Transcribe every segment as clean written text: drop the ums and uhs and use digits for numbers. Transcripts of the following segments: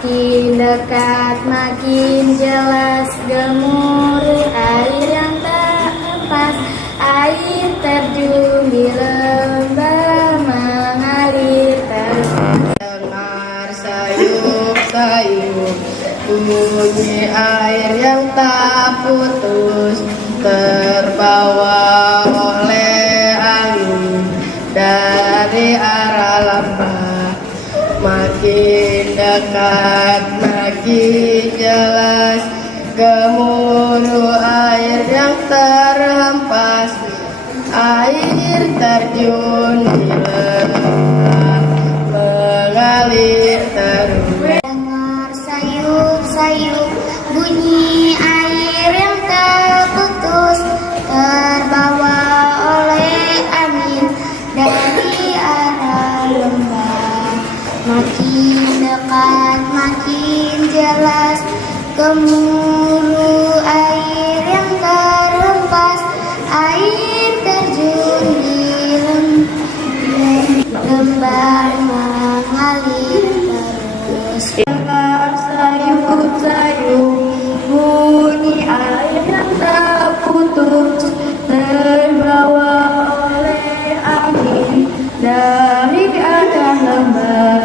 makin dekat makin jelas gemuruh air yang tak lepas, air terjun di lembah mengalir terus. Dengar sayup-sayup bunyi air yang tak putus, terbawa oleh angin dari arah lembah. Makin dekat makin jelas gemuruh air yang terhempas, air terjun di lembah mengalir terus. Dengar sayup-sayup bunyi air yang terputus, terbawa oleh angin dari arah lembah. Makin dekat makin jelas gemuruh air yang terhempas, air terjun di lembah mengalir terus. Dengar sayup-sayup bunyi air yang tak putus, terbawa oleh angin dari arah lembah.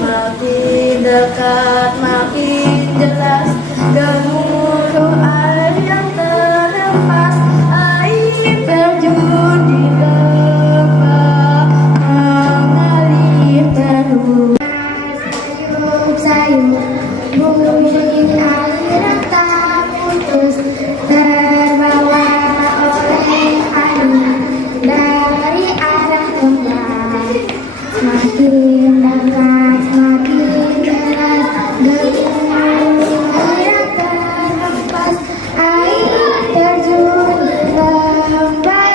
Makin dekat makin jelas gemuruh air yang terhempas, air terjun di lembah mengalir terus. Sayup-sayup bunyi air yang tak putus, terbawa oleh angin dari arah lembah. Makin dekat makin jelas gemuruh air yang terhempas, air terjun di lembah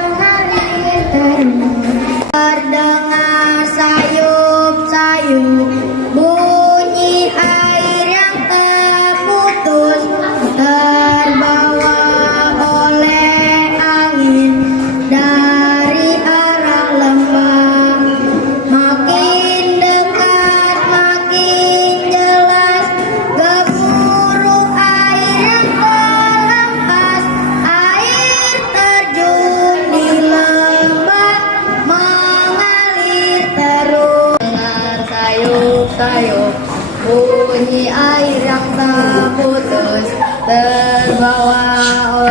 mengalir terus. Terdengar sayup-sayup bunyi air yang terputus, terbawa oleh angin dari arah lembah. Makin dekat makin jelas gemuruh air yang terhempas, air terjun di lembah mengalir terus. Dengar sayup-sayup bunyi air yang tak putus, terbawa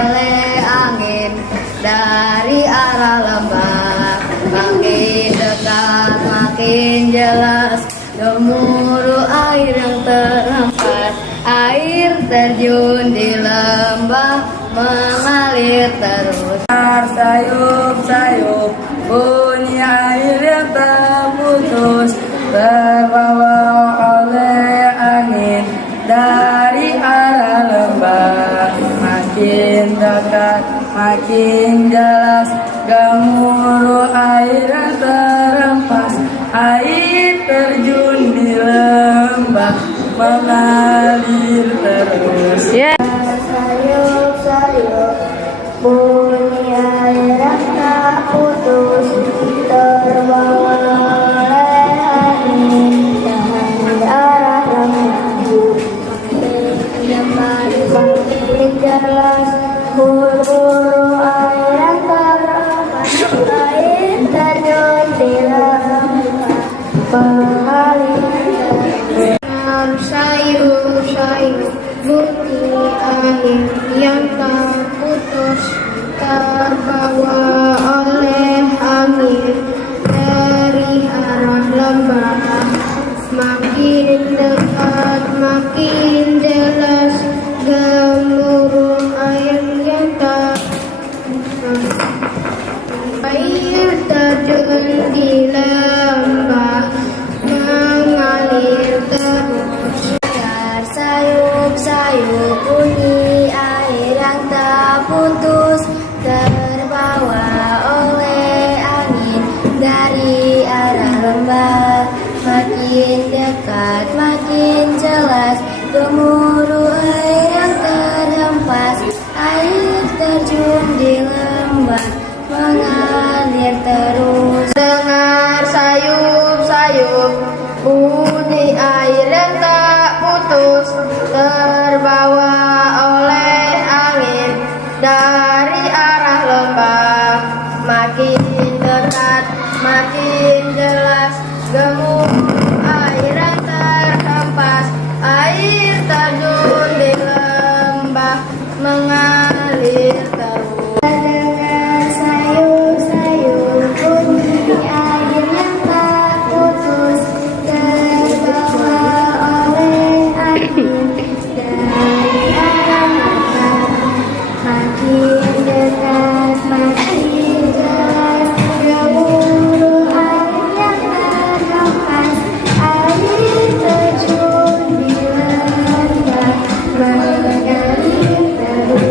oleh angin dari arah lembah. Makin dekat makin jelas gemuruh air yang terhempas, air terjun di lembah mengalir terus. Dengar sayup-sayup bunyi air yang terputus, terbawa oleh angin dari arah lembah. Makin dekat makin jelas gemuruh air yang terhempas, air terjun di lembah mengalir terus. Sayup-sayup bunyi air yang tak putus, terbawa oleh angin dari arah lembah. Makin jelas gemuruh air yang terhempas, air terjun di lembah mengalir terus. Sayup-sayup bunyi air yang tak putus, terbawa oleh angin dari arah lembah. Makin dekat makin jelas gemuruh air yang tak air terjun di lembah mengalir terus. Dengar sayup-sayup bunyi air yang tak putus, terbawa oleh angin dari arah lembah. Makin dekat makin jelas gemuruh air yang terhempas, air terjun di lembah mengalir terus. Dengar makin jelas gemuruh air yang terhempas, air terjun di lembah mengalir terus. Dengar sayup-sayup bunyi air yang tak putus, terbawa oleh angin dari arah barat. Makin dekat makin jelas gemuruh air yang terhempas, air terjun di lembah mengalir terus.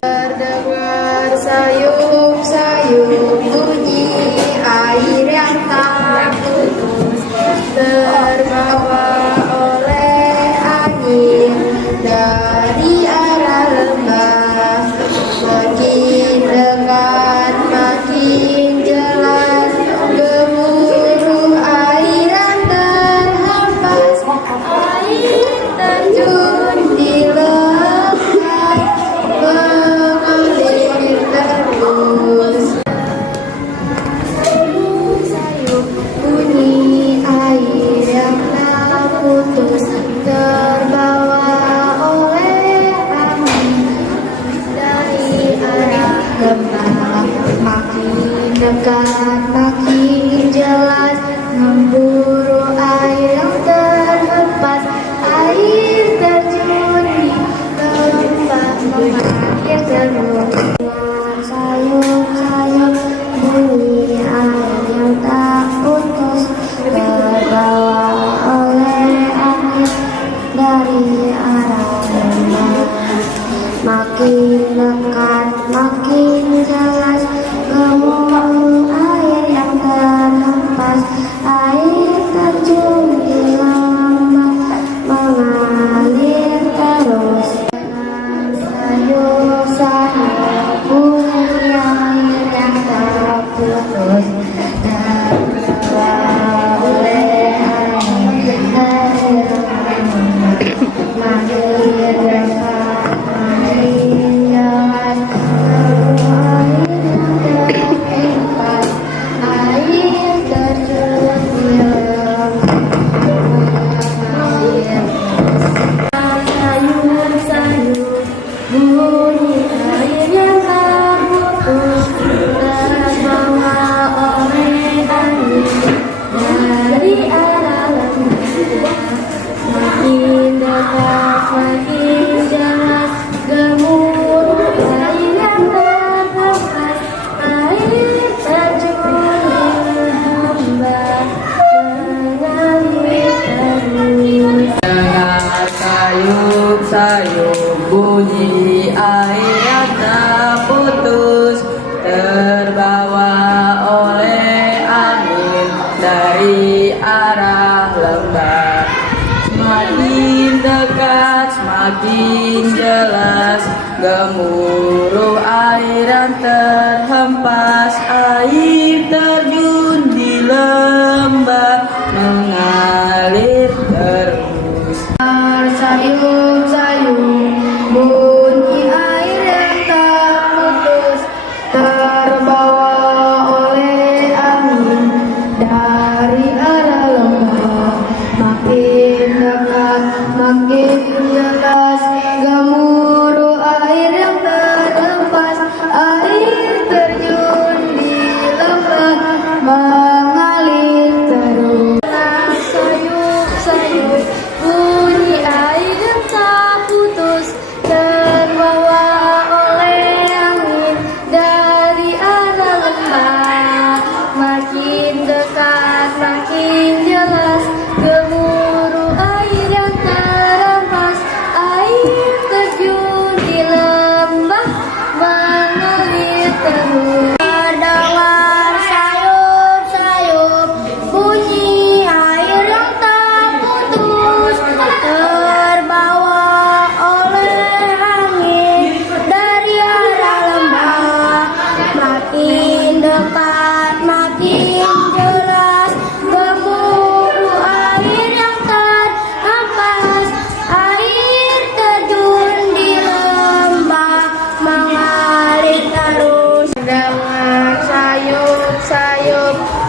Terdengar sayup-sayup bunyi air yang tak putus, terbawa oleh angin dari arah lembah. Makin dekat makin jelas gemuruh air yang terhempas, air terjun di lembah mengalir terus. Sayup bunyi air yang tak putus, terbawa oleh angin dari arah lembah. Makin dekat makin jelas memburu air yang terhempas, air terjun di lembah mengalir terus. Sayup-sayup bunyi air yang tak putus, terbawa oleh angin dari arah lembah. Makin dekat makin jelas gemuruh air yang terhempas, air terjun di lembah mengalir terus. Sayup-sayup bunyi air yang tak putus, terbawa oleh angin dari lembah. Makin dekat makin jelas gemuruh air yang terhempas, air terjun di lembah mengalir. Sayup-sayup bunyi air yang tak putus, terbawa oleh angin dari arah lembah. Makin dekat makin jelas gemuruh air yang terhempas, air terjun di lembah mengalir terus. Dengar sayup-sayup bunyi air yang tak putus, terbawa oleh angin dari arah lembah. Makin dekat semakin jelas gemuruh air yang terhempas, air terjun di lembah mengalir terus. Sayup-sayup bunyi air yang tak putus, terbawa oleh angin dari arah lembah. Makin dekat makin jelas gemuruh air yang terhempas, air terjun di lembah mengalir terus. Sayup-sayup bunyi air yang tak putus, terbawa oleh angin dari arah lembah. Makin dekat makin jelas gemuruh air yang terhempas,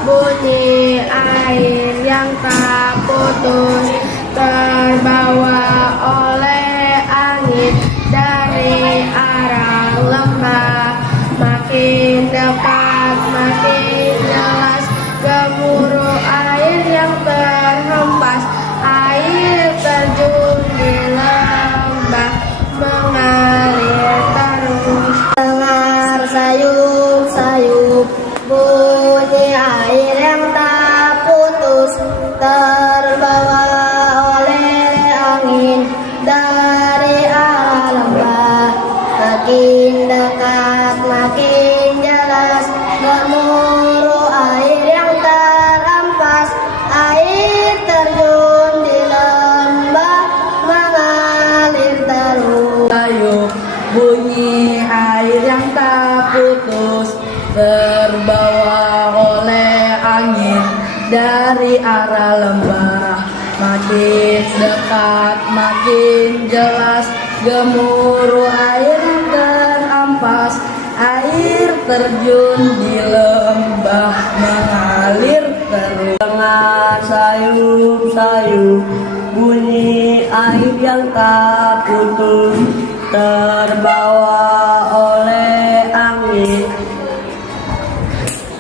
bunyi air yang tak putus terbawa oleh angin dari arah lembah. Makin dekat makin jelas gemuruh air yang terhempas. Air terjun di lembah mengalir terus. Dengar sayup-sayup bunyi air yang tak putus terbawa oleh angin dari arah lembah. Makin dekat makin jelas gemuruh air yang terhempas. Air terjun di lembah mengalir terus. Sayup bunyi air yang tak putus terbawa oleh angin dari arah lembah. Makin dekat makin jelas gemuruh air yang terampas. Air terjun di lembah mengalir terus. Dengar sayup-sayup bunyi air yang tak putus terbawa oleh angin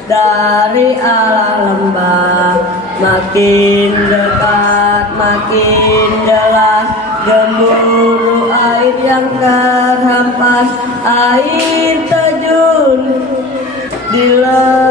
dari arah lembah. Makin dekat makin jelas gemuruh air yang terhempas. Air terjun di lembah